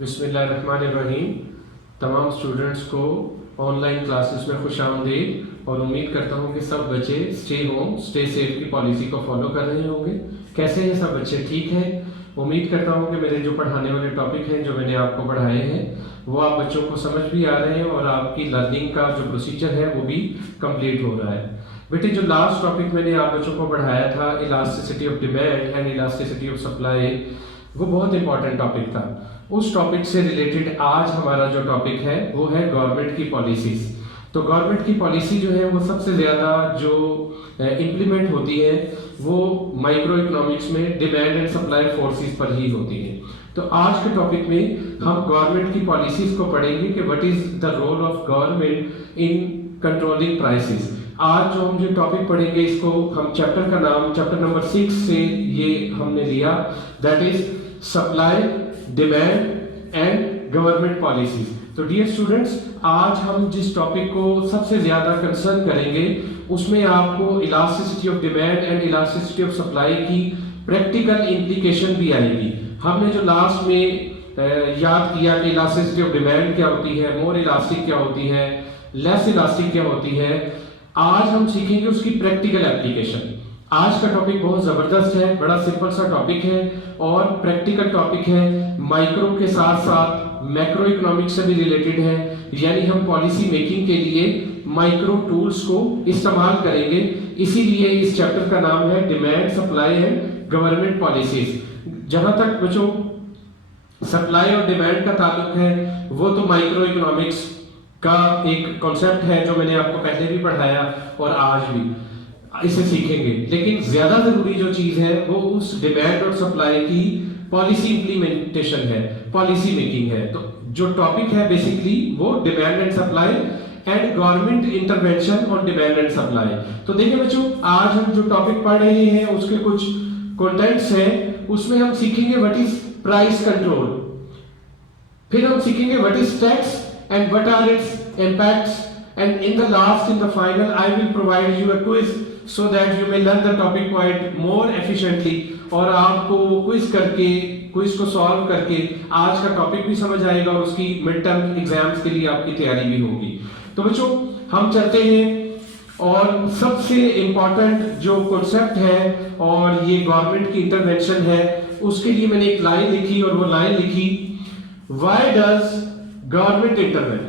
बिस्मिल्लाहिर्रहमानिर्रहीम। तमाम स्टूडेंट्स को ऑनलाइन क्लासेस में खुशामदीद और उम्मीद करता हूँ कि सब बच्चे स्टे होम स्टे सेफ की पॉलिसी को फॉलो कर रहे होंगे। कैसे हैं सब बच्चे? ठीक हैं। उम्मीद करता हूँ कि मेरे जो पढ़ाने वाले टॉपिक हैं जो मैंने आपको पढ़ाए हैं वो आप बच्चों को समझ भी आ रहे हैं और आपकी लर्निंग का जो प्रोसीजर है वो भी कंप्लीट हो रहा है। बेटे, जो लास्ट टॉपिक मैंने आप बच्चों को पढ़ाया था, elasticity of demand and elasticity of supply, वो बहुत इंपॉर्टेंट टॉपिक था। उस टॉपिक से रिलेटेड आज हमारा जो टॉपिक है वो है गवर्नमेंट की पॉलिसीज। तो गवर्नमेंट की पॉलिसी जो है वो सबसे ज़्यादा जो इम्प्लीमेंट होती है वो माइक्रो इकोनॉमिक्स में डिमांड एंड सप्लाई फोर्सेस पर ही होती है। तो आज के टॉपिक में हम गवर्नमेंट की पॉलिसीज को पढ़ेंगे कि what is the role of government in controlling prices. आज जो हम जो टॉपिक पढ़ेंगे इसको हम चैप्टर का नाम चैप्टर नंबर 6 से ये हमने लिया, that is supply, demand and government policies. तो डियर स्टूडेंट्स, आज हम जिस टॉपिक को सबसे ज्यादा कंसर्न करेंगे उसमें आपको elasticity of demand and elasticity of supply की प्रैक्टिकल इंप्लीकेशन भी आएगी। हमने जो लास्ट में याद किया कि इलास्टिसिटी ऑफ डिमांड क्या होती है, मोर इलास्टिक क्या होती है, लेस इलास्टिक क्या होती है, आज हम सीखेंगे उसकी प्रैक्टिकल एप्लीकेशन। आज का टॉपिक बहुत जबरदस्त है, बड़ा सिंपल सा टॉपिक है और प्रैक्टिकल टॉपिक है, माइक्रो के साथ साथ मैक्रो इकोनॉमिक्स से भी रिलेटेड है। यानी हम पॉलिसी मेकिंग के लिए माइक्रो टूल्स को इस्तेमाल करेंगे। इसीलिए इस चैप्टर का नाम है demand, supply and government policies. जहां तक बच्चों सप्लाई और डिमांड का ताल्लुक है वो तो माइक्रो इकोनॉमिक्स का एक कॉन्सेप्ट है जो मैंने आपको पहले भी पढ़ाया और आज भी इसे सीखेंगे। लेकिन ज्यादा जरूरी जो चीज है वो उस डिमांड और सप्लाई की पॉलिसी इंप्लीमेंटेशन है, पॉलिसी मेकिंग है। तो जो टॉपिक है बेसिकली वो demand and supply and government intervention on demand and supply. तो देखिए बच्चों, आज हम जो टॉपिक पढ़ रहे हैं उसके कुछ कंटेंट्स हैं। उसमें हम सीखेंगे व्हाट इज प्राइस कंट्रोल, फिर हम सीखेंगे what is tax and what are its impacts, and in the last, in the final, I will provide you a quiz so that you may learn the topic quite more efficiently। और आपको quiz करके, quiz को solve करके आज का topic भी समझ आएगा और उसकी मिड टर्म एग्जाम्स के लिए आपकी तैयारी भी होगी। तो बच्चों हम चलते हैं और सबसे इंपॉर्टेंट जो कॉन्सेप्ट है और ये गवर्नमेंट की इंटरवेंशन है उसके लिए मैंने एक लाइन लिखी और वो लाइन लिखी, व्हाई डज गवर्नमेंट इंटरवेन,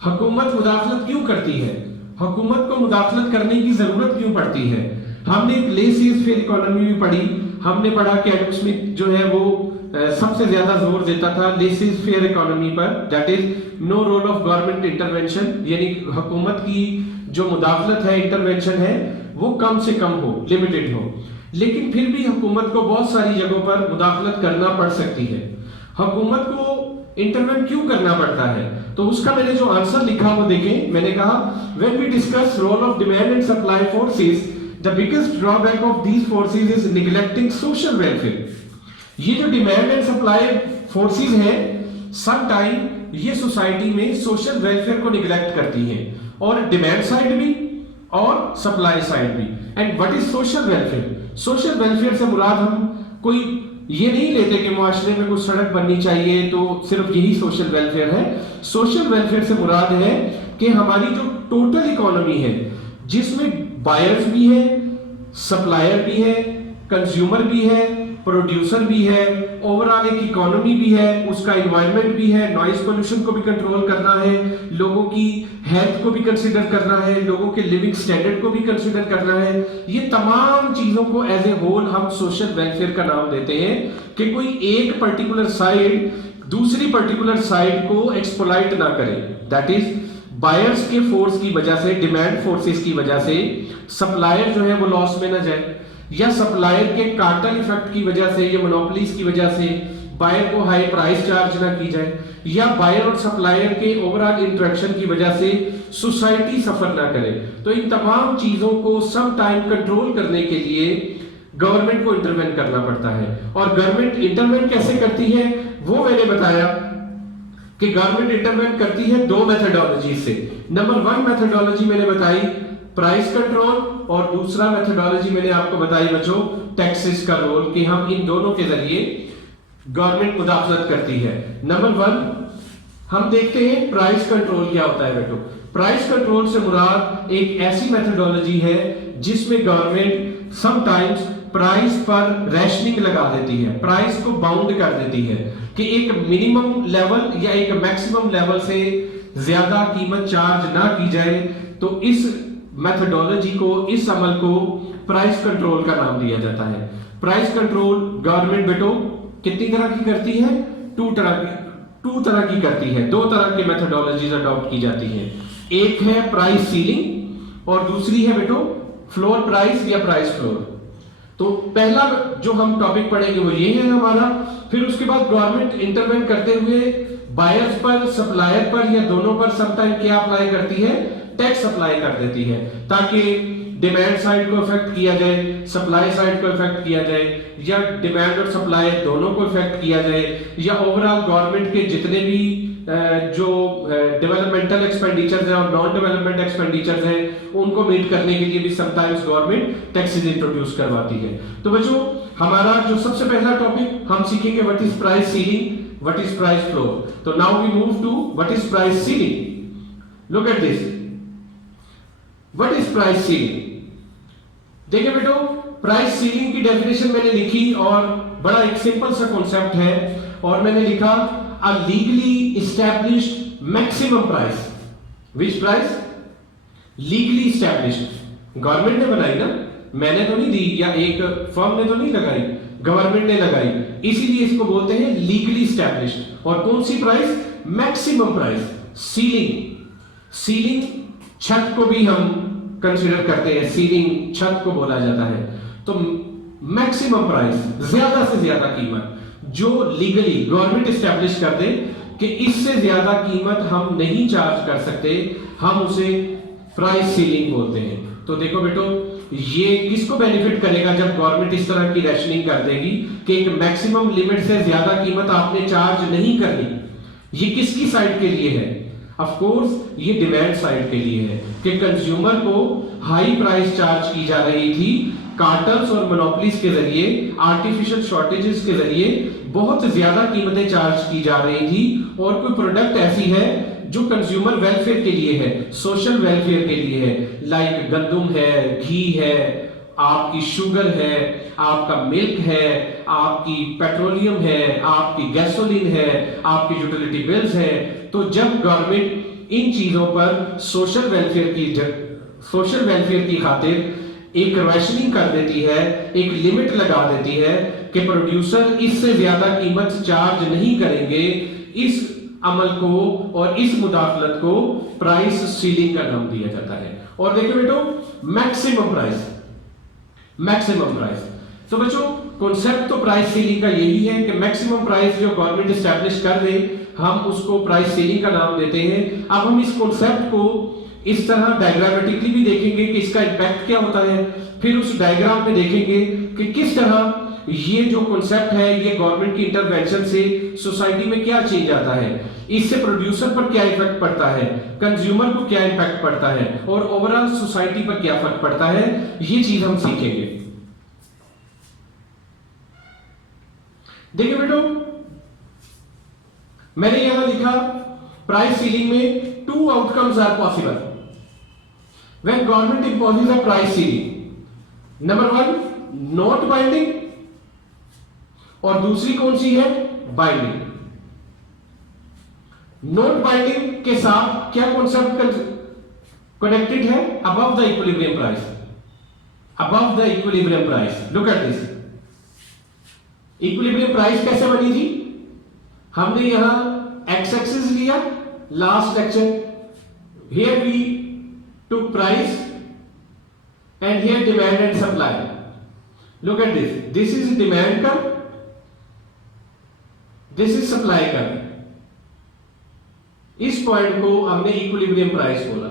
हुकूमत मुदाखलत क्यों करती है, हुकूमत को मुदाखलत करने की जरूरत क्यों पड़ती है। हमने एक लेसिस फेयर इकोनॉमी भी पढ़ी, हमने पढ़ा कि एडम स्मिथ जो है वो सबसे ज्यादा जोर देता था लेसिस फेयर इकोनॉमी पर, that is no role of government intervention, यानी हुकूमत की जो मुदाखलत है, इंटरवेंशन है, वो कम से कम हो, लिमिटेड हो। लेकिन फिर भी हुकूमत को बहुत सारी जगहों पर मुदाखलत करना पड़ सकती है। हुकूमत को इंटरवेंट क्यों करना पड़ता है, तो उसका मैंने जो आंसर लिखा वो देखें। मैंने कहा when we discuss role of demand and supply forces, the biggest drawback of these forces is neglecting social welfare. ये जो डिमांड एंड सप्लाई फोर्सेस हैं, सम टाइम ये सोसाइटी में सोशल वेलफेयर को निग्लेक्ट करती हैं, और डिमांड साइड भी और सप्लाई साइड भी। And what is social welfare? Social welfare से मुराद हम कोई ये नहीं लेते कि माशरे में कुछ सड़क बननी चाहिए तो सिर्फ यही सोशल वेलफेयर है। सोशल वेलफेयर से मुराद है कि हमारी जो टोटल इकोनॉमी है जिसमें बायर्स भी है, सप्लायर भी है, कंज्यूमर भी है, प्रोड्यूसर भी है, ओवरऑल एक इकोनॉमी भी है, उसका एनवायरनमेंट भी है, नॉइज पोल्यूशन को भी कंट्रोल करना है, लोगों की हेल्थ को भी कंसीडर करना है, लोगों के लिविंग स्टैंडर्ड को भी कंसीडर करना है। ये तमाम चीजों को एज ए होल हम सोशल वेलफेयर का नाम देते हैं कि कोई एक पर्टिकुलर साइड दूसरी पर्टिकुलर साइड को एक्सप्लॉइट ना करे। दैट इज बायर्स के फोर्स की वजह से, डिमांड फोर्सेस की वजह से सप्लायर जो है वो लॉस में ना जाए, या सप्लायर के कार्टेल इफेक्ट की वजह से या मोनोपोलीज की वजह से बायर को हाई प्राइस चार्ज ना की जाए, या बायर और सप्लायर के ओवरऑल इंटरेक्शन की वजह से सोसाइटी सफर ना करे। तो इन तमाम चीजों को सम टाइम कंट्रोल करने के लिए गवर्नमेंट को इंटरवेन करना पड़ता है। और गवर्नमेंट इंटरवेन कैसे करती है वो मैंने बताया कि गवर्नमेंट इंटरवेन करती है दो मेथोडोलॉजी से। नंबर 1 मेथोडोलॉजी मैंने बताई प्राइस कंट्रोल, और दूसरा मेथोडोलॉजी मैंने आपको बताई बच्चों टैक्सेस का रोल, कि हम इन दोनों के जरिए गवर्नमेंट मुदाखलत करती है। नंबर 1 हम देखते हैं प्राइस कंट्रोल क्या होता है बेटो। प्राइस कंट्रोल से मुराद एक ऐसी मेथोडोलॉजी है जिसमें गवर्नमेंट समटाइम्स प्राइस पर रैशनिंग लगा देती है, प्राइस को बाउंड कर देती है कि एक मिनिमम लेवल या एक मैक्सिमम लेवल से ज्यादा कीमत चार्ज ना की जाए। तो इस मेथोडोलॉजी को, इस अमल को प्राइस कंट्रोल का नाम दिया जाता है। प्राइस कंट्रोल गवर्नमेंट बेटो कितनी तरह की करती है? टू तरह की करती है। दो तरह की मेथोडोलॉजीज अडॉप्ट की जाती है। एक है प्राइस सीलिंग और दूसरी है बेटो फ्लोर प्राइस या प्राइस फ्लोर। तो पहला जो हम टॉपिक पढ़ेंगे वो ये है हमारा। फिर उसके बाद गवर्नमेंट इंटरवेंट करते हुए बायर्स पर, सप्लायर पर या दोनों पर समटाइम क्या अप्लाई करती है? टैक्स अप्लाई कर देती है, ताकि डिमांड साइड को इफेक्ट किया जाए, सप्लाई साइड को इफेक्ट किया जाए, या डिमांड और सप्लाई दोनों को इफेक्ट किया जाए, या ओवरऑल गवर्नमेंट के जितने भी जो डेवलपमेंटल एक्सपेंडिचर्स हैं और नॉन डेवलपमेंट एक्सपेंडिचर्स हैं उनको मीट करने के लिए भी समटाइम्स गवर्नमेंट टैक्सेस इंट्रोड्यूस करवाती है। तो बच्चों हमारा जो सबसे पहला टॉपिक हम सीखेंगे what is price ceiling, what is price floor. तो now we move to what is price ceiling. Look at this, what is price ceiling. देखिए बेटो, प्राइस सीलिंग की डेफिनेशन मैंने लिखी और बड़ा एक सिंपल सा कॉन्सेप्ट है, और मैंने लिखा अ लीगली एस्टैब्लिश्ड मैक्सिमम प्राइस। विच प्राइस? Legally established. गवर्नमेंट ने बनाई ना, मैंने तो नहीं दी या एक फर्म ने तो नहीं लगाई, गवर्नमेंट ने लगाई, इसीलिए इसको बोलते हैं लीगली एस्टैब्लिश्ड। और कौन सी प्राइस? Maximum price. सीलिंग छत को भी हम कंसीडर करते हैं, सीलिंग छत को बोला जाता है। तो मैक्सिमम प्राइस, ज्यादा से ज्यादा कीमत जो लीगली गवर्नमेंट एस्टैब्लिश कर दे कि इससे ज्यादा कीमत हम नहीं चार्ज कर सकते, हम उसे प्राइस सीलिंग बोलते हैं। तो देखो बेटो, ये किसको बेनिफिट करेगा जब गवर्नमेंट इस तरह की रैशनिंग कर देगी कि एक मैक्सिमम लिमिट से ज्यादा कीमत आपने चार्ज नहीं करनी। ये किसकी साइड के लिए है? ऑफ कोर्स ये डिमांड साइड के लिए है कि कंज्यूमर को हाई प्राइस चार्ज की जा रही थी, कार्टल्स और मोनोपोलीज के जरिए, आर्टिफिशियल शॉर्टेजेस के जरिए बहुत ज्यादा कीमतें चार्ज की जा रही थी। और कोई प्रोडक्ट ऐसी है जो कंज्यूमर वेलफेयर के लिए है, सोशल वेलफेयर के लिए है, लाइक गंदम है, घी है, आपकी शुगर है, आपका मिल्क है, आपकी पेट्रोलियम है, आपकी गैसोलीन है, आपकी यूटिलिटी बिल्स है। तो जब गवर्नमेंट इन चीजों पर सोशल वेलफेयर की खातिर एक रैशनिंग कर देती है, एक लिमिट लगा देती है कि प्रोड्यूसर इससे ज्यादा कीमत चार्ज नहीं करेंगे, इस अमल को और इस मुदाखलत को प्राइस सीलिंग का नाम दिया जाता है। और देखिए बेटो, मैक्सिमम प्राइस। तो बच्चों कॉन्सेप्ट तो प्राइस सीलिंग का यही है कि मैक्सिमम प्राइस जो गवर्नमेंट एस्टैब्लिश कर दे, हम उसको प्राइस सीलिंग का नाम देते हैं। अब हम इस कॉन्सेप्ट को इस तरह डायग्रामेटिकली भी देखेंगे कि इसका इंपैक्ट क्या होता है, फिर उस डायग्राम में देखेंगे कि किस तरह ये जो कॉन्सेप्ट है ये गवर्नमेंट की इंटरवेंशन से सोसाइटी में क्या चेंज आता है, इससे प्रोड्यूसर पर क्या इफेक्ट पड़ता है, कंज्यूमर को क्या इफेक्ट पड़ता है, और ओवरऑल सोसाइटी पर क्या फर्क पड़ता है, ये चीज हम सीखेंगे। देखिए बेटो, मैंने यहां लिखा प्राइस सीलिंग में 2 outcomes are possible when government imposes a price ceiling. Number 1 not binding, और दूसरी कौन सी है? बाइंडिंग। नॉट बाइंडिंग के साथ क्या कॉन्सेप्ट कनेक्टेड है? Above the equilibrium price. Above the equilibrium price, look at this. Equilibrium price कैसे बनी थी? हमने यहां एक्स एक्सिस लिया last lecture, here we took price and here demand and supply. Look at this, this is demand curve, this is supply curve. इस point को हमने equilibrium price बोला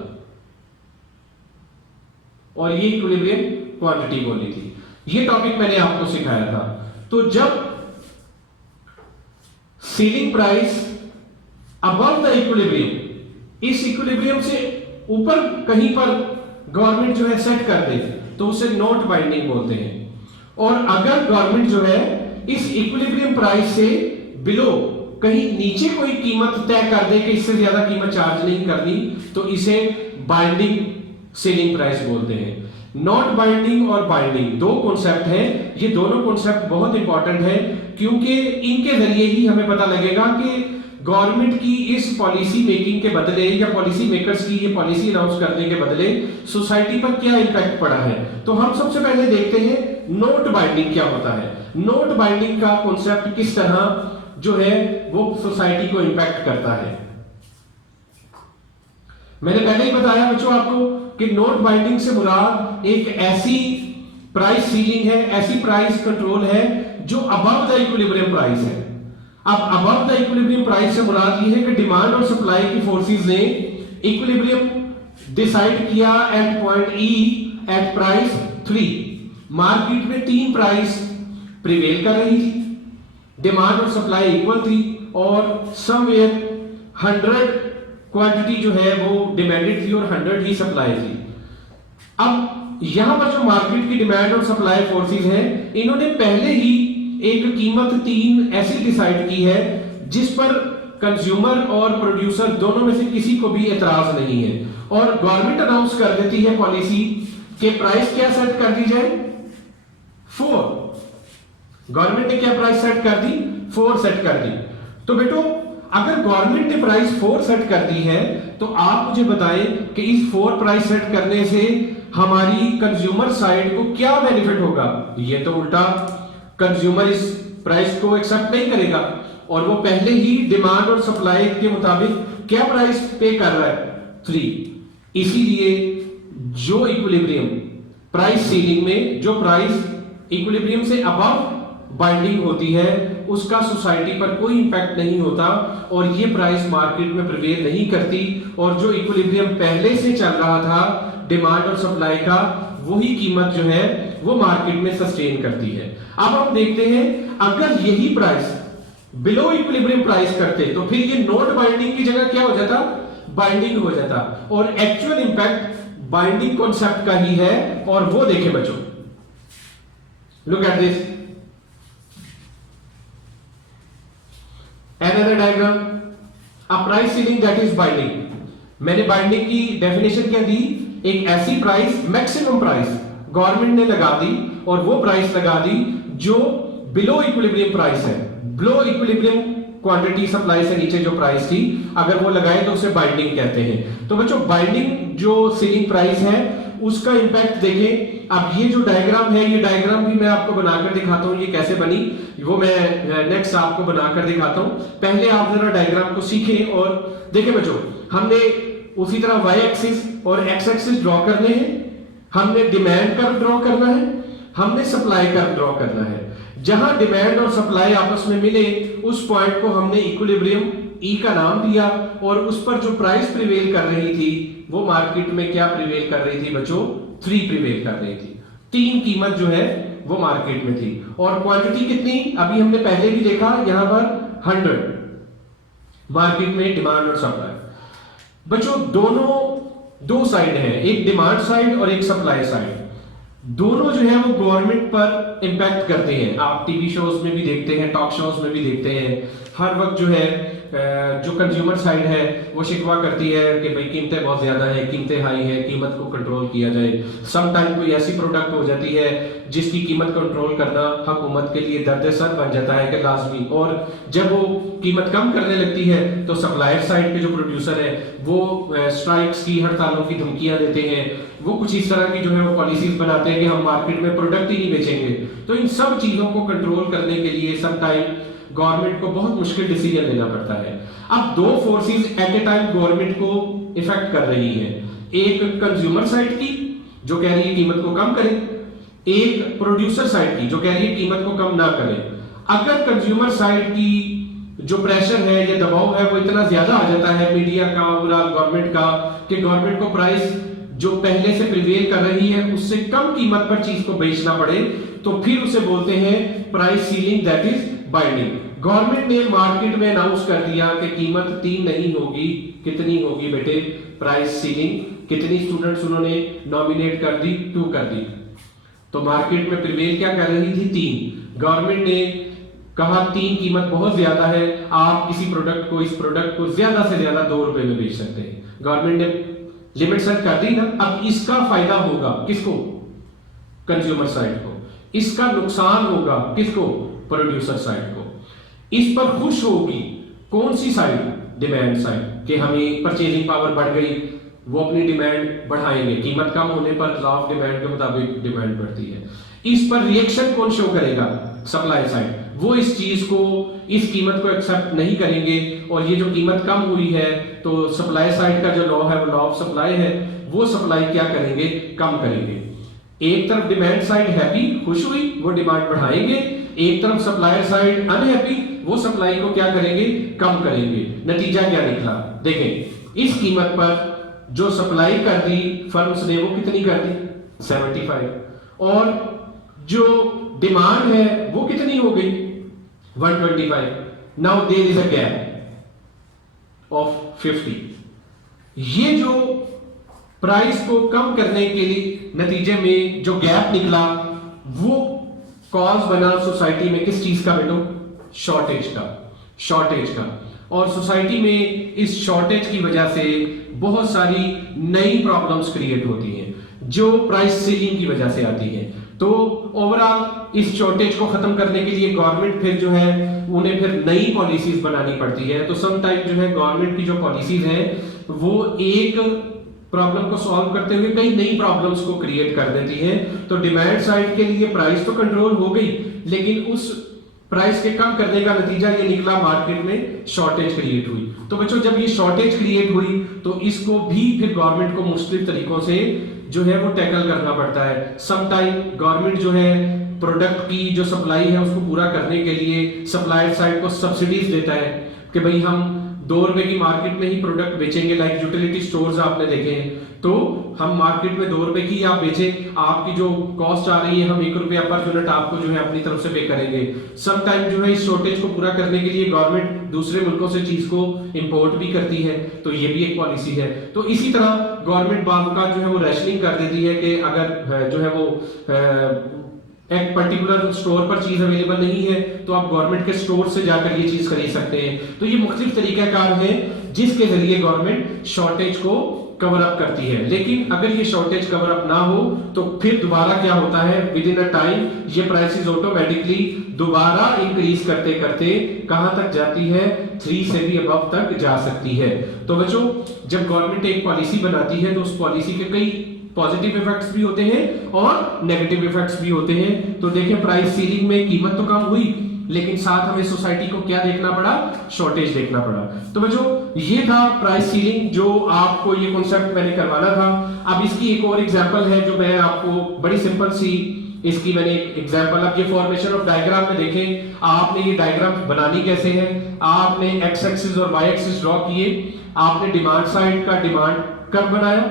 और ये इक्विलिब्रियम क्वांटिटी बोली थी। ये टॉपिक मैंने आपको सिखाया था। तो जब ceiling price above the equilibrium, इस इक्विलिब्रियम से ऊपर कहीं पर गवर्नमेंट जो है सेट कर दे तो उसे नॉट बाइंडिंग बोलते हैं। और अगर गवर्नमेंट जो है इस इक्विलिब्रियम प्राइस से बिलो कहीं नीचे कोई कीमत तय कर दे कि इससे ज्यादा कीमत चार्ज नहीं करनी, तो इसे बाइंडिंग सेलिंग प्राइस बोलते हैं। नॉट बाइंडिंग और बाइंडिंग दो कॉन्सेप्ट हैं, ये दोनों कॉन्सेप्ट बहुत इंपॉर्टेंट है, क्योंकि इनके जरिए ही हमें पता लगेगा कि गवर्नमेंट की इस पॉलिसी मेकिंग के बदले या पॉलिसी मेकर्स की ये पॉलिसी अनाउंस करने के बदले सोसाइटी पर क्या इंपैक्ट पड़ा है। तो हम सबसे पहले देखते हैं नोट बाइंडिंग क्या होता है। नोट बाइंडिंग का कॉन्सेप्ट किस तरह जो है वो सोसाइटी को इंपैक्ट करता है। मैंने पहले ही बताया बच्चों आपको कि नोट बाइंडिंग से मुराद एक ऐसी प्राइस सीलिंग है, ऐसी प्राइस कंट्रोल है जो अबव द इक्विलिब्रियम प्राइस है। अब अबव द इक्विलिब्रियम प्राइस से मुराद ये है कि डिमांड और सप्लाई की फोर्सेस ने इक्विलिब्रियम डिसाइड किया at point E at price 3। Market में 3 प्राइस प्रिवेल कर रही थी, डिमांड और सप्लाई इक्वल थी, और समवेयर 100 क्वांटिटी जो है वो डिमांडेड थी और 100 ही सप्लाई थी। अब यहां पर जो मार्केट की डिमांड और सप्लाई फोर्सेस हैं, इन्होंने पहले ही एक कीमत 3 ऐसी डिसाइड की है जिस पर कंज्यूमर और प्रोड्यूसर दोनों में से किसी को भी एतराज नहीं है, और गवर्नमेंट अनाउंस कर देती है पॉलिसी के प्राइस क्या सेट कर दी जाए, 4। गवर्नमेंट ने क्या प्राइस सेट कर दी, 4 सेट कर दी। तो बेटो अगर गवर्नमेंट ने प्राइस 4 सेट कर दी है, तो आप मुझे बताएं कि इस 4 प्राइस सेट करने से हमारी कंज्यूमर साइड को क्या बेनिफिट होगा। ये तो उल्टा कंज्यूमर इस प्राइस को एक्सेप्ट नहीं करेगा, और वो पहले ही डिमांड और सप्लाई के मुताबिक क्या प्राइस पे कर रहा है, 3। इसीलिए जो इक्विलिब्रियम प्राइस सीलिंग में जो प्राइस इक्विलिब्रियम से अबव बाइंडिंग होती है उसका सोसाइटी पर कोई इंपैक्ट नहीं होता, और ये प्राइस मार्केट में प्रिवेल नहीं करती, और जो इक्विलिब्रियम पहले से चल रहा था डिमांड और सप्लाई का, वही कीमत जो है वो मार्केट में सस्टेन करती है। अब हम देखते हैं अगर यही प्राइस बिलो इक्विलिब्रियम प्राइस करते तो फिर ये नोट बाइंडिंग की जगह क्या हो जाता, बाइंडिंग हो जाता, और एक्चुअल इंपैक्ट बाइंडिंग कॉन्सेप्ट का ही है। और वो देखें बच्चों, look at this another diagram, a price ceiling that is binding। मैंने बाइंडिंग की डेफिनेशन क्या दी, एक ऐसी प्राइस मैक्सिमम प्राइस गवर्नमेंट ने लगा दी, और वो प्राइस लगा दी जो बिलो इक्विलिब्रियम प्राइस है, बिलो इक्विलिब्रियम क्वांटिटी सप्लाई से नीचे जो प्राइस थी, अगर वो लगाए तो उसे बाइंडिंग कहते हैं। तो बच्चों बाइंडिंग जो सीलिंग प्राइस है उसका इंपैक्ट देखें। अब ये जो डायग्राम है, ये डायग्राम भी मैं आपको बनाकर दिखाता हूं, ये कैसे बनी वो मैं नेक्स्ट आपको बनाकर दिखाता हूं। पहले आप जरा डायग्राम को सीखें और देखें बच्चों, हमने उसी तरह वाई एक्सिस और एक्स एक्सिस ड्रॉ करने हैं, हमने डिमांड कर्व ड्रॉ करना है, हमने सप्लाई कर्व ड्रॉ करना है। जहां डिमांड और सप्लाई आपस में मिले उस पॉइंट को हमने इक्विलिब्रियम ई का नाम दिया, और उस पर जो प्राइस प्रिवेल कर रही थी वो मार्केट में क्या प्रिवेल कर रही थी बच्चों, 3 प्रिवेल कर रही थी, 3 कीमत जो है वो मार्केट में थी। और क्वांटिटी कितनी, अभी हमने पहले भी देखा यहां पर 100 मार्केट में डिमांड और सप्लाई। बच्चों दोनों 2 साइड है, एक डिमांड साइड और एक सप्लाई साइड, दोनों जो है वो गवर्नमेंट पर इंपैक्ट करते हैं। आप टीवी शोज में भी देखते हैं, टॉक शोज में भी देखते हैं, हर वक्त जो है जो कंज्यूमर साइड है वो शिकवा करती है कि भाई कीमतें बहुत ज्यादा है, कीमतें हाई है, कीमत को कंट्रोल किया जाए। सम टाइम कोई ऐसी प्रोडक्ट हो जाती है जिसकी कीमत कंट्रोल करना हुकूमत के लिए दर्द सर बन जाता है कि लाजमी, और जब वो कीमत कम करने लगती है तो सप्लायर साइड के जो प्रोड्यूसर है वो स्ट्राइक्स की, हड़तालों की धमकियां देते हैं, वो कुछ इस तरह की जो है वो पॉलिसीज बनाते हैं कि हम मार्केट में प्रोडक्ट ही नहीं बेचेंगे। तो इन सब चीजों को कंट्रोल करने के लिए सम टाइम गवर्नमेंट को बहुत मुश्किल डिसीजन लेना पड़ता है। अब 2 फोर्सेस एट ए टाइम गवर्नमेंट को इफेक्ट कर रही है, एक कंज्यूमर साइड की जो कह रही है कीमत को कम करें, एक प्रोड्यूसर साइड की जो कह रही है कीमत को कम ना करें। अगर कंज्यूमर साइड की जो प्रेशर है या दबाव है वो इतना ज्यादा आ जाता है मीडिया का और गवर्नमेंट का कि गवर्नमेंट को प्राइस जो पहले से प्रिवेल कर रही है उससे कम कीमत पर चीज को बेचना पड़े, तो फिर उसे बोलते हैं price ceiling that is binding. Government ने मार्केट में अनाउंस कर दिया कि कीमत 3 नहीं होगी, कितनी होगी बेटे, प्राइस सीलिंग। कितनी स्टूडेंट्स उन्होंने नॉमिनेट कर दी, 2 कर दी। तो मार्केट में प्रिवेल क्या कर रही थी, 3। गवर्नमेंट ने कहा 3 कीमत बहुत ज्यादा है, आप किसी प्रोडक्ट को, इस प्रोडक्ट को ज्यादा से ज्यादा 2 रुपए में बेच सकते हैं। गवर्नमेंट ने लिमिट सेट कर दी ना, अब इसका फायदा होगा किसको? कंज्यूमर साइड को। इसका नुकसान होगा किसको? प्रोड्यूसर साइड को। इस पर खुश होगी कौन सी साइड? डिमांड साइड, कि हमें परचेजिंग पावर बढ़ गई, वो अपनी डिमांड बढ़ाएंगे, कीमत कम होने पर लॉ ऑफ डिमांड के मुताबिक डिमांड बढ़ती है। इस पर रिएक्शन कौन शो करेगा? सप्लाई साइड, वो इस चीज को, इस कीमत को एक्सेप्ट नहीं करेंगे, और ये जो कीमत कम हुई है तो सप्लाई साइड का जो लॉ है, वो लॉ ऑफ सप्लाई है, वो सप्लाई क्या करेंगे? कम करेंगे। एक तरफ डिमांड साइड हैप्पी, खुश हुई, वो डिमांड बढ़ाएंगे, एक तरफ सप्लायर साइड अनहैप्पी, वो सप्लाई को क्या करेंगे? कम करेंगे। नतीजा क्या निकला? देखें, इस कीमत पर जो सप्लाई कर दी फर्म्स ने, वो कितनी कर दी? 75, और जो डिमांड है वो कितनी हो गई? 125। Now there is a gap of 50। ये जो प्राइस को कम करने के लिए नतीजे में जो गैप निकला, वो कॉज बना सोसाइटी में किस चीज का बेटो? शॉर्टेज का। शॉर्टेज का। और सोसाइटी में इस शॉर्टेज की वजह से बहुत सारी नई प्रॉब्लम्स क्रिएट होती हैं, जो प्राइस सीलिंग की वजह से आती है। तो ओवरऑल इस शॉर्टेज को खत्म करने के लिए गवर्नमेंट फिर जो है उन्हें फिर नई पॉलिसीज बनानी पड़ती है। तो सम टाइम जो है गवर्नमेंट की जो पॉलिसीज हैं वो एक प्रॉब्लम को सॉल्व करते हुए कई नई प्रॉब्लम्स को क्रिएट कर देती हैं। तो डिमांड साइड के लिए प्राइस तो कंट्रोल हो गई, लेकिन उस प्राइस के कम करने का नतीजा ये निकला, मार्केट में शॉर्टेज क्रिएट हुई। तो बच्चों, जब ये शॉर्टेज क्रिएट हुई तो इसको भी फिर गवर्नमेंट को मुख्तलिफ तरीकों से जो है वो टैकल करना पड़ता है। सम टाइम गवर्नमेंट जो है प्रोडक्ट की जो सप्लाई है उसको पूरा करने के लिए सप्लायर साइड को सब्सिडीज देता है कि भाई हम 2 रुपए की मार्केट में ही प्रोडक्ट बेचेंगे। लाइक यूटिलिटी स्टोर्स आपने देखे हैं, तो हम मार्केट में 2 रुपए की आप बेचें, आपकी जो कॉस्ट आ रही है हम 1 रुपया पर यूनिट आपको जो है अपनी तरफ से पे करेंगे। सम टाइम जो है इस शॉर्टेज को पूरा करने के लिए गवर्नमेंट दूसरे मुल्कों से चीज को इंपोर्ट भी करती है, तो ये भी एक पॉलिसी है। तो इसी तरह गवर्नमेंट बात का जो है वो रैशनिंग कर देती है कि अगर जो है वो एक पर्टिकुलर स्टोर पर चीज अवेलेबल नहीं है तो आप गवर्नमेंट के स्टोर से जाकर ये चीज खरीद सकते हैं। तो ये मुख्तलिफ तरीकाकार है जिसके जरिए गवर्नमेंट शॉर्टेज को कवर अप करती है। लेकिन अगर ये शॉर्टेज कवर अप ना हो तो फिर दोबारा क्या होता है, विद इन अ टाइम ये प्राइसेस ऑटोमेटिकली दोबारा इंक्रीज करते करते कहां तक जाती है? 3 से भी अबव तक जा सकती है। तो बच्चों, जब गवर्नमेंट एक पॉलिसी बनाती है तो उस पॉलिसी के कई पॉजिटिव इफेक्ट्स भी होते हैं और नेगेटिव इफेक्ट्स भी होते हैं। तो देखें, प्राइस सीलिंग में कीमत तो कम हुई, लेकिन साथ हमें सोसाइटी को क्या देखना पड़ा? शॉर्टेज देखना पड़ा। तो बच्चों, ये था प्राइस सीलिंग, जो आपको ये कॉन्सेप्ट मैंने करवाना था। अब इसकी एक और एग्जांपल है जो मैं आपको बड़ी सिंपल सी इसकी मैंने एक एग्जांपल, अब ये फॉर्मेशन ऑफ डायग्राम में देखें, आपने ये डायग्राम बनानी कैसे है। आपने एक्स एक्सिस और वाई एक्सिस ड्रॉ किए, आपने डिमांड साइड का डिमांड कर्व बनाया,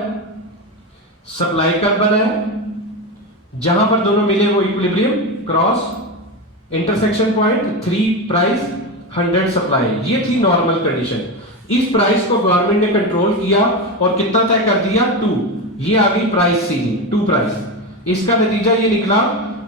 सप्लाई कर्व बनाया, जहां पर दोनों मिले वो equilibrium cross intersection point 3 price 100 supply, ये थी नॉर्मल कंडीशन। इस प्राइस को गवर्नमेंट ने कंट्रोल किया और कितना तय कर दिया? 2। ये आ गई प्राइस सीलिंग, 2 प्राइस। इसका नतीजा ये निकला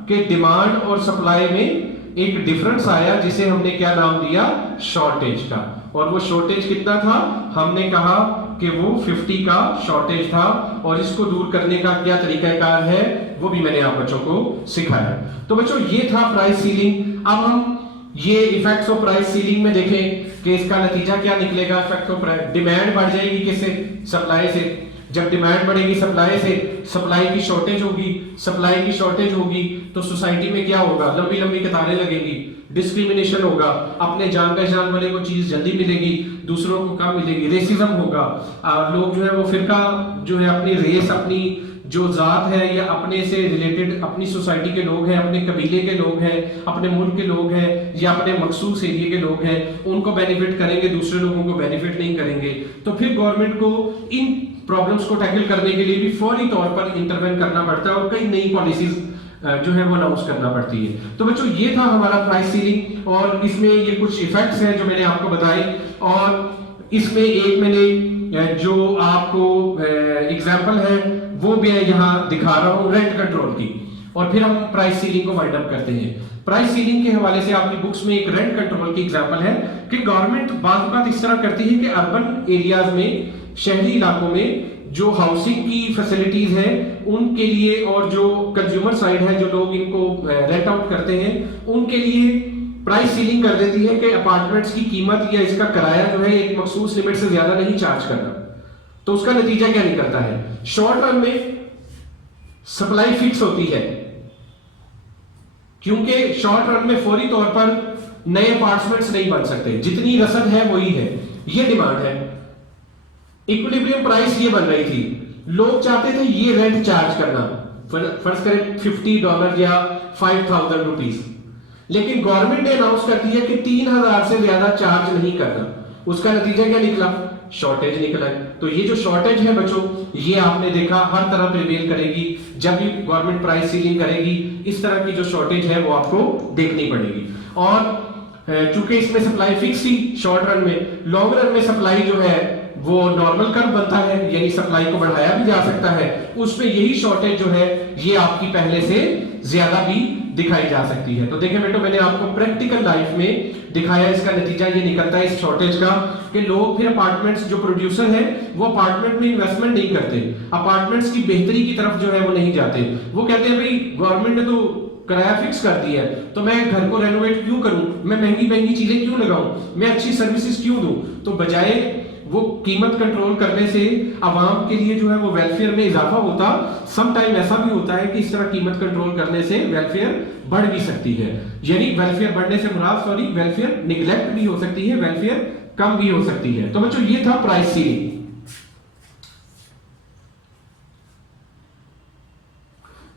कि डिमांड और सप्लाई में एक डिफरेंस आया जिसे हमने क्या नाम दिया? शॉर्टेज का। और वो शॉर्टेज कितना था? हमने कहा कि वो 50 का शॉर्टेज था, और इसको दूर करने का क्या तरीकाकार है वो भी मैंने आप बच्चों को सिखाया। तो बच्चों, ये था प्राइस सीलिंग। अब हम ये इफेक्ट्स ऑफ प्राइस सीलिंग में देखें कि इसका नतीजा क्या निकलेगा। इफेक्ट ऑफ प्राइस, डिमांड बढ़ जाएगी किससे? सप्लाई से। जब डिमांड बढ़ेगी सप्लाई से, सप्लाई की शॉर्टेज होगी, सप्लाई की शॉर्टेज होगी तो सोसाइटी में क्या होगा? लंबी लंबी कतारें लगेंगी, डिस्क्रिमिनेशन होगा, अपने जान पहचान वाले को चीज जल्दी मिलेगी, दूसरों को कम मिलेगी, रेसिज्म होगा। लोग जो है वो फिरका जो है अपनी रेस, अपनी जो जात है या अपने से रिलेटेड अपनी सोसाइटी के लोग हैं, अपने कबीले के लोग हैं, अपने मुल्क के लोग हैं या अपने मखसूस एरिया के लोग हैं, उनको बेनिफिट करेंगे, दूसरे लोगों को बेनिफिट नहीं करेंगे। तो फिर गवर्नमेंट को इन प्रॉब्लम्स को टैकल करने के लिए भी फौरी तौर पर इंटरवेन करना पड़ता है और कई नई पॉलिसीज जो है वो अनाउंस करना पड़ती है। तो बच्चों, ये था हमारा प्राइस सीलिंग, और इसमें ये कुछ इफेक्ट्स हैं जो मैंने आपको बताए, और इसमें एक मैंने जो आपको एग्जांपल है वो भी यहाँ दिखा रहा हूँ रेंट कंट्रोल की। और फिर हम प्राइस सीलिंग को वाइंड अप करते हैं। प्राइस सीलिंग के हवाले से आपकी बुक्स में एक रेंट कंट्रोल की एग्जांपल है कि गवर्नमेंट बात इस तरह करती है कि अर्बन एरियाज में, शहरी इलाकों में जो हाउसिंग की फैसिलिटीज है उनके लिए, और जो कंज्यूमर साइड है, जो लोग इनको रेंट आउट करते हैं, उनके लिए प्राइस सीलिंग कर देती है कि अपार्टमेंट्स की कीमत या इसका किराया जो है एक मखसूस लिमिट से ज्यादा नहीं चार्ज करना। तो उसका नतीजा क्या निकलता है? शॉर्ट रन में सप्लाई फिक्स होती है, क्योंकि शॉर्ट रन में फौरी तौर पर नए अपार्टमेंट्स नहीं बन सकते, जितनी रसद है वही है, ये डिमांड है। इक्विलिब्रियम प्राइस ये बन रही थी, लोग चाहते थे ये रेंट चार्ज करना, फर्ज करें $50 या 5,000 रुपीज, लेकिन गवर्नमेंट ने अनाउंस कर दिया कि 3,000 से ज्यादा चार्ज नहीं करना। उसका नतीजा क्या निकला? शॉर्टेज निकला है। तो ये जो शॉर्टेज है बच्चों, ये आपने देखा हर तरह प्रिवेल करेगी जब भी गवर्नमेंट प्राइस सीलिंग करेगी। इस तरह की जो शॉर्टेज है वो आपको देखनी पड़ेगी। और चूंकि इसमें सप्लाई फिक्स थी शॉर्ट रन में, लॉन्ग रन में सप्लाई जो है वो नॉर्मल कर्व बनता है, यानी सप्लाई को बढ़ाया भी जा सकता है। उसमें यही शॉर्टेज जो है ये आपकी पहले से ज्यादा भी दिखाई जा सकती है। तो देखिए बेटो, मैंने आपको प्रैक्टिकल लाइफ में दिखाया, इसका नतीजा ये निकलता है इस शॉर्टेज का कि लोग फिर अपार्टमेंट्स, जो प्रोड्यूसर है वो अपार्टमेंट में इन्वेस्टमेंट नहीं करते, अपार्टमेंट्स की बेहतरी की तरफ जो है वो नहीं जाते। वो कहते हैं भाई गवर्नमेंट ने तो किराया फिक्स कर दिया है, तो मैं घर को रेनोवेट क्यों करूं, मैं महंगी महंगी चीजें क्यों लगाऊं, मैं अच्छी सर्विसेज क्यों दूं। तो बजाय वो कीमत कंट्रोल करने से आवाम के लिए जो है वो वेलफेयर में इजाफा होता, सम टाइम ऐसा भी होता है कि इस तरह कीमत कंट्रोल करने से वेलफेयर बढ़ भी सकती है। यानी वेलफेयर बढ़ने से मुराद वेलफेयर निगलेक्ट भी हो सकती है, वेलफेयर कम भी हो सकती है। तो बच्चों ये था प्राइस सीलिंग।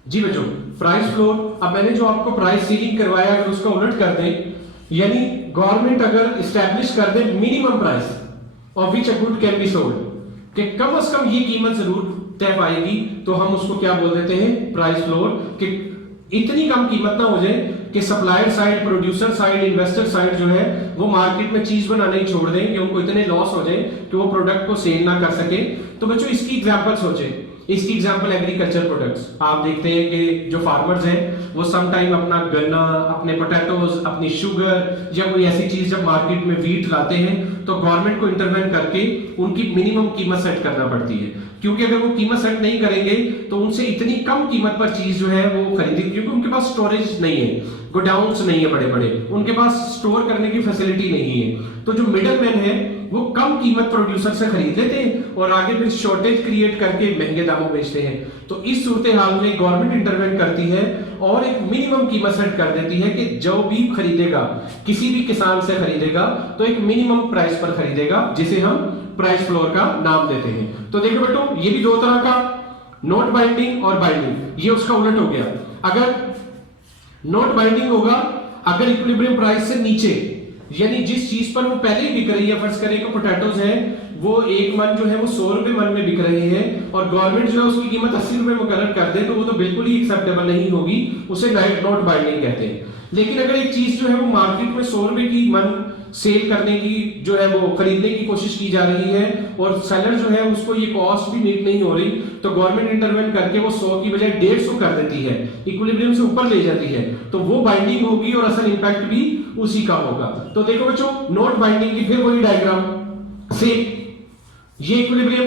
जी बच्चों, प्राइस फ्लोर। अब मैंने जो आपको प्राइस सीलिंग करवाया, अगर उसका उलट कर दें, यानी गवर्नमेंट अगर इस्टेब्लिश कर दे minimum price of which a good can be sold, कि कम से कम ये कीमत जरूर तय पाएगी, तो हम उसको क्या बोल देते हैं? Price floor. कि इतनी कम कीमत ना हो जाए कि supplier side, producer side, investor side जो है वो मार्केट में चीज बनाना ही छोड़ दें, कि उनको इतने लॉस हो जाए कि वो प्रोडक्ट को सेल ना कर सके। तो बच्चों इसकी एग्जांपल सोचें। इसकी एग्जांपल एग्रीकल्चर प्रोडक्ट्स। आप देखते हैं कि जो फार्मर्स हैं वो सम टाइम अपना गन्ना, अपने पोटैटोज, अपनी शुगर या कोई ऐसी चीज जब मार्केट में व्हीट लाते हैं तो गवर्नमेंट को इंटरवेन करके उनकी मिनिमम कीमत सेट करना पड़ती है, क्योंकि अगर वो कीमत सेट नहीं करेंगे तो उनसे इतनी कम कीमत पर चीज जो है वो खरीदेंगे, क्योंकि उनके पास स्टोरेज नहीं है, गोडाउन्स नहीं है बड़े बड़े, उनके पास स्टोर करने की फैसिलिटी नहीं है। तो जो मिडल मैन है वो कम कीमत प्रोड्यूसर से खरीद लेते हैं और आगे फिर शॉर्टेज क्रिएट करके महंगे दामों बेचते हैं। तो इस सूरत हाल में गवर्नमेंट इंटरवेन करती है और एक मिनिमम कीमत सेट कर देती है कि जो भी खरीदेगा, किसी भी किसान से खरीदेगा तो एक मिनिमम प्राइस पर खरीदेगा, जिसे हम प्राइस फ्लोर का नाम देते हैं। तो देखो बेटो, ये भी दो तरह का, नॉट बाइंडिंग और बाइंडिंग, ये उसका उलट हो गया। अगर नॉट बाइंडिंग होगा, अगर इक्विलिब्रियम प्राइस से नीचे, यानी जिस चीज पर वो पहले ही बिक रही है, फर्ज करें कि पोटैटोज है वो एक मन जो है वो 100 रुपए मन में बिक रही है और गवर्नमेंट जो है उसकी कीमत 80 रुपए मुकर्रर कर दे, तो वो तो बिल्कुल ही एक्सेप्टेबल नहीं होगी, उसे नॉट बाइंडिंग कहते हैं। लेकिन अगर एक चीज जो है वो मार्केट में 100 रुपए की मन सेल करने की जो है वो खरीदने की कोशिश की जा रही है और सेलर जो है उसको ये कॉस्ट भी मीट नहीं हो रही, तो गवर्नमेंट इंटरवेन करके वो 100 की बजाय 150 कर देती है, इक्विलिब्रियम से ऊपर ले जाती है, तो वो बाइंडिंग होगी और असल इंपैक्ट भी उसी का होगा। तो देखो बच्चों, नॉट बाइंडिंग की फिर वही डायग्राम से, ये इक्विलिब्रियम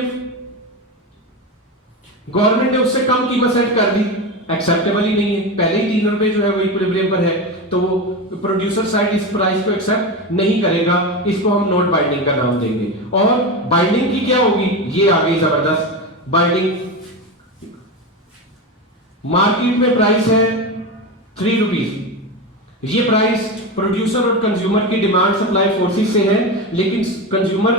गवर्नमेंट ने उससे कम कीमत सेट कर दी, एक्सेप्टेबल ही नहीं है, पहले ही 3 रुपए जो है वो इक्विलिब्रियम पर है, तो वो प्रोड्यूसर साइड इस प्राइस को एक्सेप्ट नहीं करेगा, इसको हम नॉट बाइंडिंग का नाम देंगे। और बाइंडिंग की क्या होगी, ये आ गई जबरदस्त बाइंडिंग। मार्केट में प्राइस है 3 रुपीज, ये प्राइस प्रोड्यूसर और कंज्यूमर की डिमांड सप्लाई फोर्सेस से है, लेकिन कंज्यूमर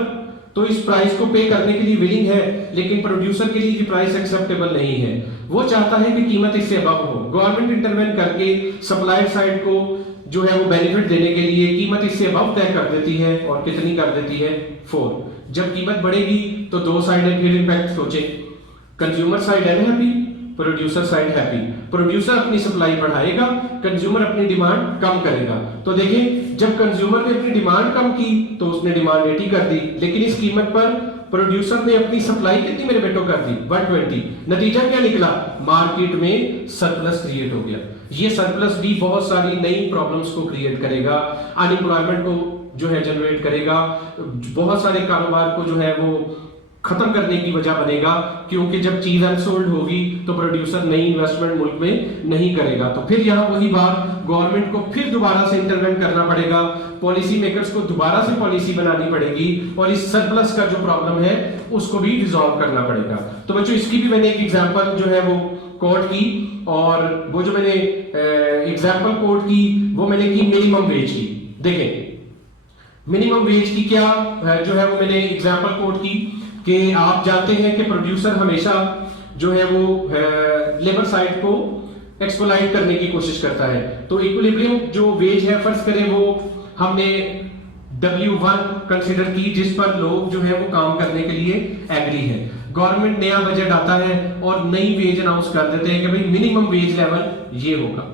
तो इस प्राइस को पे करने के लिए विलिंग है, लेकिन प्रोड्यूसर के लिए ये प्राइस एक्सेप्टेबल नहीं है, वो चाहता है कि कीमत इससे अबव हो। गवर्नमेंट इंटरवेन करके सप्लायर साइड को जो है वो बेनिफिट देने के लिए कीमत इससे अबव तय कर देती है, और कितनी कर देती है? 4। जब कीमत बढ़ेगी तो दो साइड है, फिर इंपैक्ट सोचे, कंज्यूमर साइड है happy, producer side happy. Producer अपनी सप्लाई बढ़ाएगा, कंज्यूमर अपनी डिमांड कम करेगा। तो देखिए, जब कंज्यूमर ने अपनी डिमांड कम की तो उसने डिमांड 80 कर दी, लेकिन इस कीमत पर प्रोड्यूसर ने अपनी सप्लाई कितनी मेरे बेटों कर दी 120, नतीजा क्या निकला, मार्केट में सरप्लस क्रिएट हो गया। ये सरप्लस भी बहुत सारी नई प्रॉब्लम्स को क्रिएट करेगा, अनएम्प्लॉयमेंट को जो है जनरेट करेगा, बहुत सारे कारोबार को जो है वो खत्म करने की वजह बनेगा, क्योंकि जब चीज अनसोल्ड होगी तो प्रोड्यूसर नई इन्वेस्टमेंट मुल्क में नहीं करेगा। तो फिर यहां वही बात, गवर्नमेंट को फिर दोबारा से इंटरवेंट करना पड़ेगा, पॉलिसी मेकर्स को दोबारा से पॉलिसी बनानी पड़ेगी और इस सरप्लस का जो प्रॉब्लम है उसको भी रिजॉल्व करना पड़ेगा। तो बच्चों इसकी भी मैंने एक एग्जांपल जो है वो कोट की, और वो जो मैंने एग्जांपल कोट की वो मैंने की मिनिमम वेज की। देखें मिनिमम वेज की क्या जो है वो मैंने एग्जांपल कोट की कि आप जानते हैं कि प्रोड्यूसर हमेशा जो है वो लेबर साइड को एक्सप्लॉइट करने की कोशिश करता है। तो इक्विलिब्रियम जो वेज है फर्ज करें वो हमने W1 कंसीडर की, जिस पर लोग जो है वो काम करने के लिए एग्री है। गवर्नमेंट नया बजट आता है और नई वेज अनाउंस कर देते हैं कि भाई मिनिमम वेज लेवल ये होगा।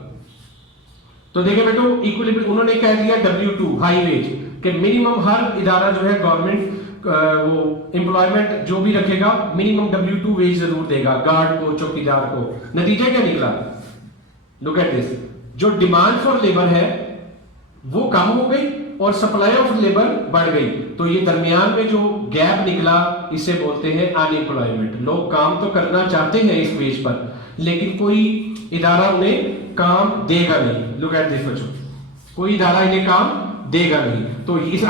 तो देखिए बेटो इक्विलिब्रियम उन्होंने कह दिया W2 हाई वेज कि मिनिमम हर इदारा जो है गवर्नमेंट वो एम्प्लॉयमेंट जो भी रखेगा मिनिमम W2 वेज जरूर देगा गार्ड को, चौकीदार को। नतीजा क्या निकला, लुक एट दिस, जो डिमांड फॉर लेबर है वो कम हो गई और सप्लाई ऑफ लेबर बढ़ गई। तो ये दरमियान में जो गैप निकला इसे बोलते हैं अनएम्प्लॉयमेंट। लोग काम तो करना चाहते हैं इस वेज पर, लेकिन कोई इदारा उन्हें काम देगा नहीं। लुक एट दिस बच्चों, कोई इदारा इन्हें काम देगा नहीं। तो इस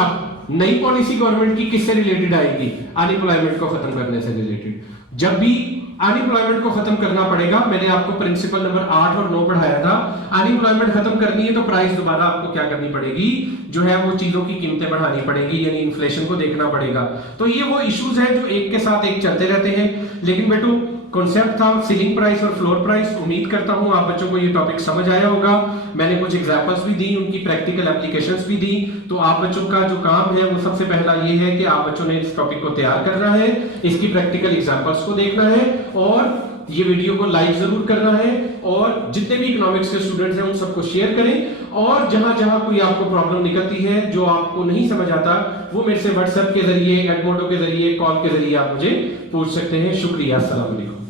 नई पॉलिसी गवर्नमेंट की किससे रिलेटेड आएगी, अनएम्प्लॉयमेंट को खत्म करने से रिलेटेड। जब भी अनएम्प्लॉयमेंट को खत्म करना पड़ेगा, मैंने आपको प्रिंसिपल नंबर 8 और 9 पढ़ाया था, अनएम्प्लॉयमेंट खत्म करनी है तो प्राइस दोबारा आपको क्या करनी पड़ेगी, जो है वो चीजों की कीमतें बढ़ानी पड़ेगी, यानी इन्फ्लेशन को देखना पड़ेगा। तो ये वो इश्यूज है जो एक के साथ एक चलते रहते हैं। लेकिन बेटू कॉन्सेप्ट था सीलिंग प्राइस और फ्लोर प्राइस। उम्मीद करता हूं आप बच्चों को ये टॉपिक समझ आया होगा। मैंने कुछ एग्जांपल्स भी दी, उनकी प्रैक्टिकल एप्लीकेशंस भी दी। तो आप बच्चों का जो काम है वो सबसे पहला ये है कि आप बच्चों ने इस टॉपिक को तैयार करना है, इसकी प्रैक्टिकल एग्जांपल्स को देखना है और ये वीडियो को लाइक जरूर करना है, और जितने भी इकोनॉमिक्स के स्टूडेंट्स हैं उन सबको शेयर करें। और जहां जहां कोई आपको प्रॉब्लम निकलती है जो आपको नहीं समझ आता, वो मेरे से व्हाट्सएप के जरिए, एडमोडो के जरिए, कॉल के जरिए आप मुझे पूछ सकते हैं। शुक्रिया, अस्सलाम वालेकुम।